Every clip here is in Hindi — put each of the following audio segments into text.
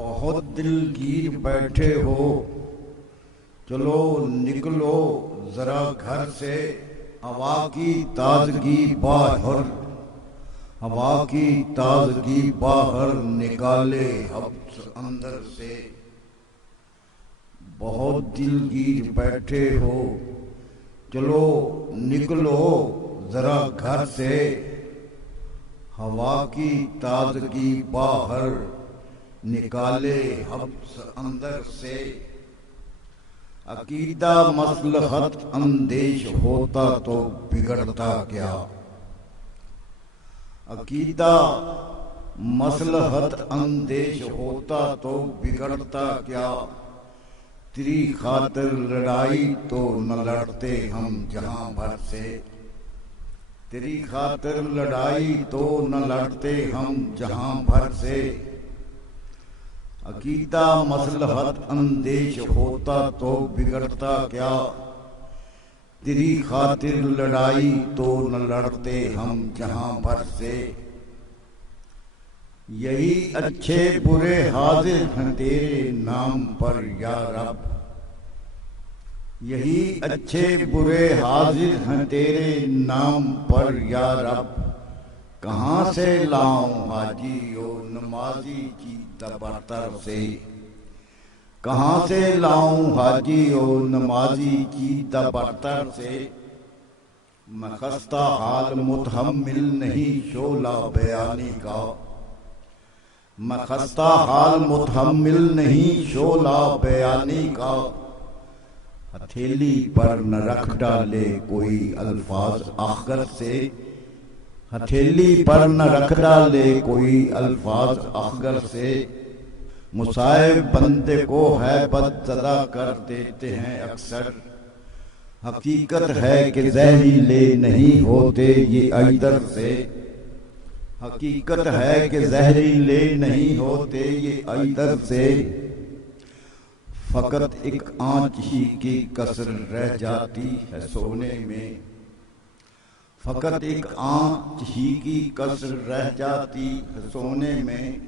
बहुत दिलगीर बैठे हो, चलो निकलो जरा घर से। हवा की ताजगी बाहर, हवा की ताजगी बाहर निकाले हब्स अंदर से। बहुत दिलगीर बैठे हो, चलो निकलो जरा घर से। हवा की ताजगी बाहर निकाले हब्स अंदर से। अकीदा मसलहत अंदेश होता तो बिगड़ता क्या। अकीदा मसलहत अंदेश होता तो बिगड़ता क्या। तेरी खातिर लड़ाई तो न लड़ते हम जहां भर से। तेरी खातिर लड़ाई तो न लड़ते हम जहां भर से। अकीदा मसलहत अंदेश होता तो बिगड़ता क्या। तेरी खातिर लड़ाई तो न लड़ते हम जहां भर से। यही अच्छे बुरे हाजिर हैं तेरे नाम पर या रब। यही अच्छे बुरे हाजिर हैं तेरे नाम पर या रब। कहाँ से लाऊं हाजी ओ नमाजी की तबरतर से। कहाँ से लाऊं हाजी ओ नमाजी की तबरतर से। मैं खस्ता हाल मुतहम्मिल नहीं शोला बयानी का। मैं खस्ता हाल मुतहम्मिल नहीं शोला बयानी का। हथेली पर न रख डाले कोई अल्फाज आखिर से। हथेली पर न रख डाले कोई अल्फाज आखिर से। मुसाइब बंदे को है बदज़दा कर देते हैं अक्सर। हकीकत है कि जहरीले नहीं होते ये इधर से। हकीकत है कि जहरीले नहीं होते ये इधर से। फकत एक आंच ही की कसर रह जाती है सोने में। फकत एक आंच ही की कसर रह जाती है सोने में।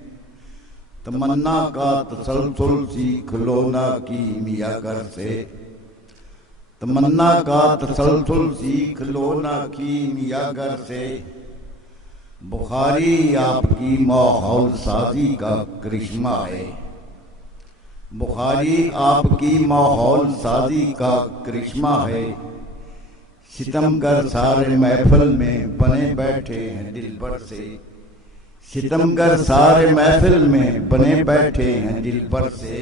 तमन्ना का तसलसल सीख लो ना कीमियागर से। तमन्ना का तसलसल सीख लो ना कीमियागर से। बुखारी आपकी माहौल साजी का करिश्मा है। बुखारी आपकी माहौल साजी का करिश्मा है। सितमगर सारे महफिल में बने बैठे हैं दिलबर से। सितमगर सारे महफिल में बने बैठे हैं दिलबर से।